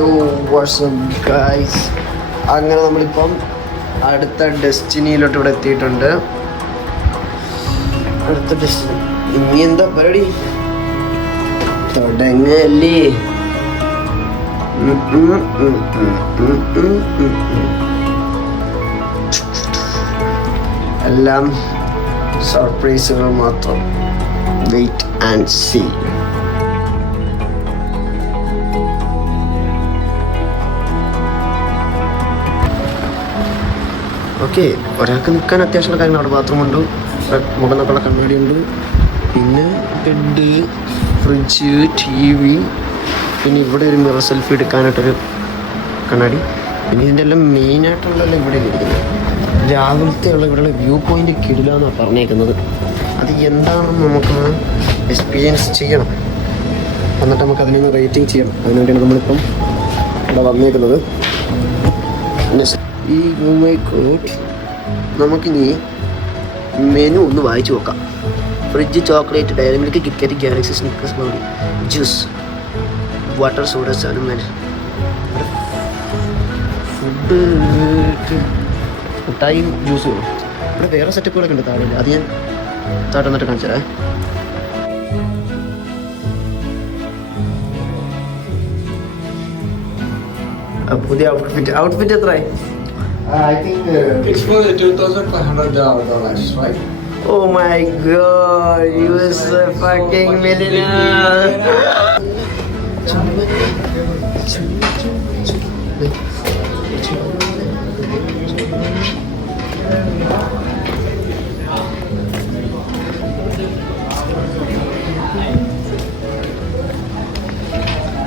യോ WhatsApp guys, അങ്ങനെ നമ്മളിപ്പം അടുത്ത ഡെസ്റ്റിനിയിലോട്ട് ഇവിടെ എത്തിയിട്ടുണ്ട്. അടുത്ത ഡെസ്റ്റിനി ഇനി എന്താ പരിപാടി? തുടങ്ങല്ലേ. എല്ലാം സർപ്രൈസുകൾ മാത്രം. Wait and see. ഓക്കെ, ഒരാൾക്ക് നിൽക്കാൻ അത്യാവശ്യമുള്ള കാര്യങ്ങൾ. അവിടെ ബാത്റൂമുണ്ട്, മുഖം നോക്കാനുള്ള കണ്ണാടിയുണ്ട്, പിന്നെ ബെഡ്, ഫ്രിഡ്ജ്, TV, പിന്നെ ഇവിടെ ഒരു മിറർ സെൽഫി എടുക്കാനായിട്ടൊരു കണ്ണാടി. പിന്നെ ഇതിൻ്റെ എല്ലാം മെയിനായിട്ടുള്ളതെല്ലാം ഇവിടെ ഇരിക്കുന്നത്. രാവിലത്തെയുള്ള ഇവിടെയുള്ള വ്യൂ പോയിൻ്റ് കിടില്ല എന്നാണ് പറഞ്ഞേക്കുന്നത്. അത് എന്താണെന്ന് നമുക്കൊന്ന് എക്സ്പീരിയൻസ് ചെയ്യണം, എന്നിട്ട് നമുക്ക് അതിനൊന്ന് റേറ്റിംഗ് ചെയ്യണം. അതിനുവേണ്ടിയാണ് നമ്മളിപ്പം ഇവിടെ വന്നേക്കുന്നത്. ഈ കോട്ട് നമുക്കിനി മെനു ഒന്ന് വായിച്ചു നോക്കാം. Fridge, chocolate, dairy milk, KitKat, Galaxy, Snickers, ബൗളി, ജ്യൂസ്, വാട്ടർ, സോഡ, സാധനം, ഫുഡ്, മുട്ടായും ജ്യൂസും. ഇവിടെ വേറെ സെറ്റപ്പുകളൊക്കെ ഉണ്ട് താഴെ. അത് ഞാൻ താഴെ വന്നിട്ട് കാണിച്ചേ. പുതിയ ഔട്ട്ഫിറ്റ് എത്രയായി? I think it's for the $2,500, right? Oh my god, you are so fucking millionaire.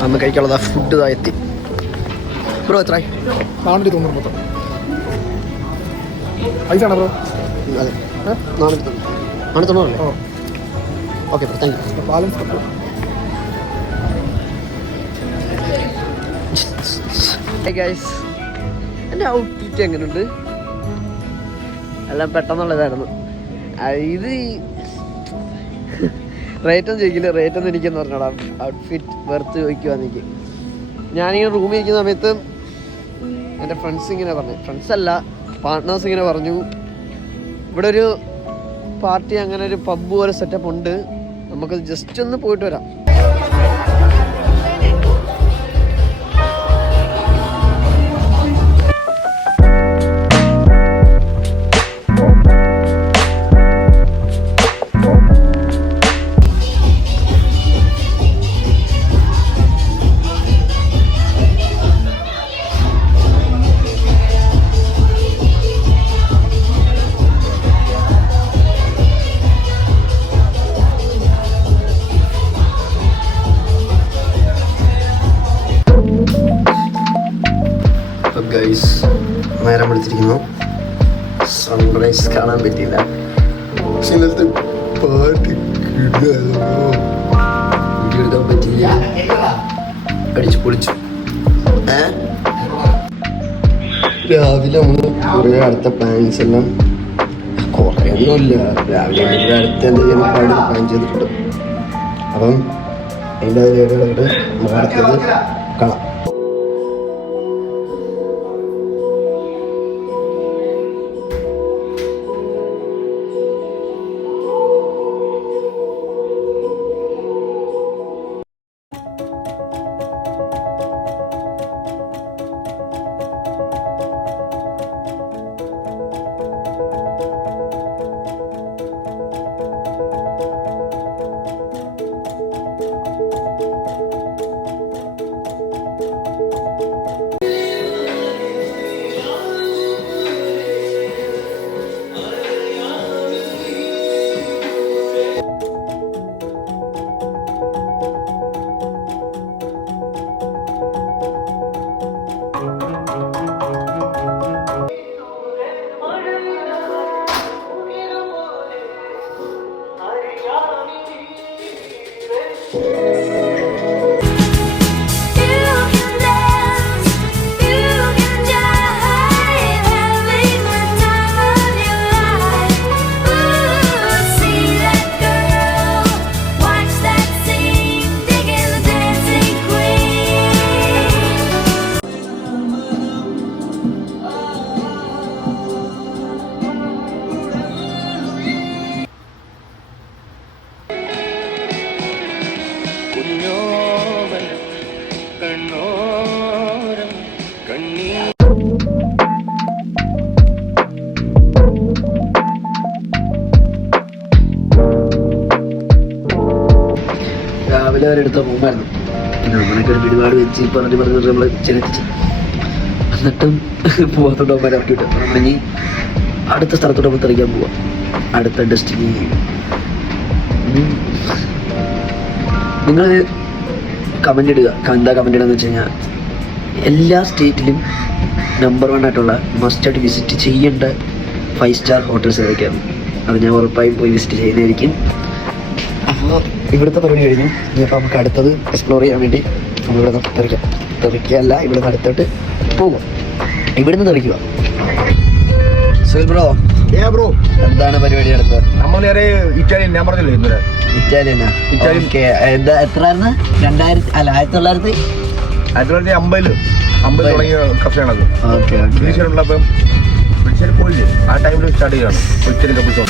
അന്ന് കഴിക്കാനുള്ളതാ ഫുഡ് ഇതായെത്തി. ബ്രോ എത്രയായി? 490 ഐസാണോ ബ്രോ? അതെ, 490 okay bro, thank you. Balance guys, എൻ്റെ ഔട്ട്ഫിറ്റ് എങ്ങനെയുണ്ട്? എല്ലാം പെട്ടെന്നുള്ളതായിരുന്നു. ഇത് റേറ്റൊന്നും ചോദിക്കില്ല, റേറ്റൊന്നും എനിക്കെന്ന് പറഞ്ഞോടാ. ഔട്ട്ഫിറ്റ് വെറുത്ത് ചോദിക്കുവാന്നെനിക്ക്. ഞാനിങ്ങനെ റൂമിൽ ഇരിക്കുന്ന സമയത്ത് എൻ്റെ ഫ്രണ്ട്സ് ഇങ്ങനെ പറഞ്ഞു, ഫ്രണ്ട്സല്ല പാർട്ട്നേഴ്സ് ഇങ്ങനെ പറഞ്ഞു, ഇവിടെ ഒരു പാർട്ടി, അങ്ങനെ ഒരു പബ്ബ് പോലെ സെറ്റപ്പ് ഉണ്ട്, നമുക്ക് ജസ്റ്റ് ഒന്ന് പോയിട്ട് വരാം. ഗൈസ്, നേരം വിളിച്ചിരിക്കുന്നു. സൺറൈസ് കാണാൻ പറ്റിയില്ല, പക്ഷെ ഇന്നത്തെ പാട്ട് വീഡിയോ എടുക്കാൻ പറ്റിയില്ല. അടിച്ചു പൊളിച്ചു. രാവിലെ നമ്മൾ കുറേ അടുത്ത പ്ലാൻസ് എല്ലാം, കുറേ ഒന്നുമില്ല, രാവിലെ ഇവിടെ അടുത്ത് എന്തെങ്കിലും പ്ലാൻ ചെയ്തിട്ടുണ്ട്. അപ്പം അതിൻ്റെ രേഖകളുണ്ട്, നമുക്ക് അടുത്തത് കാണാം. രാവിലെ വരെ എടുത്ത പോകുമായിരുന്നു. നമ്മളൊക്കെ ഒരു ഒരുപാട് വെച്ച് പറഞ്ഞ് നമ്മൾ ചെലുത്തിച്ച് എന്നിട്ടും പോകാത്തോട്ട് പോകുമ്പോൾ ഇറക്കി വിട്ടു. നമ്മളിനി അടുത്ത സ്ഥലത്തോട്ട് നമ്മൾ തെറിക്കാൻ പോവാം. അടുത്ത ഡെസ്റ്റിനി നിങ്ങൾ കമൻ്റ് ഇടുക. എന്താ കമൻ്റ് ഇടുക എന്ന് വെച്ച് കഴിഞ്ഞാൽ എല്ലാ സ്റ്റേറ്റിലും നമ്പർ 1 ആയിട്ടുള്ള മസ്റ്റായിട്ട് വിസിറ്റ് ചെയ്യേണ്ട 5 സ്റ്റാർ ഹോട്ടൽസ് ഏതൊക്കെയാണ്. അത് ഞാൻ ഉറപ്പായും പോയി വിസിറ്റ് ചെയ്യുന്നതായിരിക്കും. അപ്പോൾ ഇവിടുത്തെ പരിപാടി കഴിഞ്ഞു. ഇനിയിപ്പോൾ നമുക്ക് അടുത്തത് എക്സ്പ്ലോർ ചെയ്യാൻ വേണ്ടി നമ്മളിവിടെ തെറിക്കല്ല, ഇവിടെ നിന്ന് അടുത്തോട്ട് പോകും. ഇവിടുന്ന് തെറിക്കുക. ബ്രോ ബ്രോ എന്താണ് പരിപാടി അടുത്തത്? നമ്മൾ നേരെ ഇറ്റാലിയൻ, ഞാൻ പറഞ്ഞില്ലേ ഇന്നലെ ഇറ്റാലിയനാ? എന്താ എത്രയായിരുന്നു? 1950 തുടങ്ങിയ കഫയാണത്. Okay okay. ബ്രിട്ടീഷുള്ളപ്പം ബ്രിട്ടീഷുകാർ പോയില്ലേ, ആ ടൈമിൽ സ്റ്റാർട്ട് ചെയ്യാണ് ഒത്തിരി കപ്പിൾസ്.